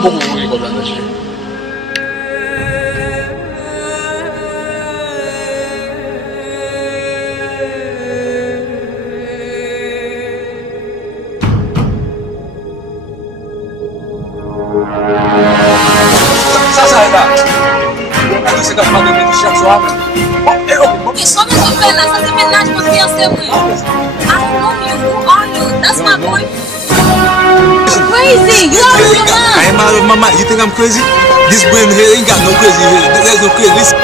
Beaucoup rigolo là-dessus. Ça est là. On a dit que c'est pas de chaque soir. Okay, so me so bella, ça c'est ménage pour fiancé moi. I know you, who are you? That's my boyfriend. Crazy, you out of your mind. I am out of my mind. You think I'm crazy? This brain here ain't got no crazy here. There's no crazy.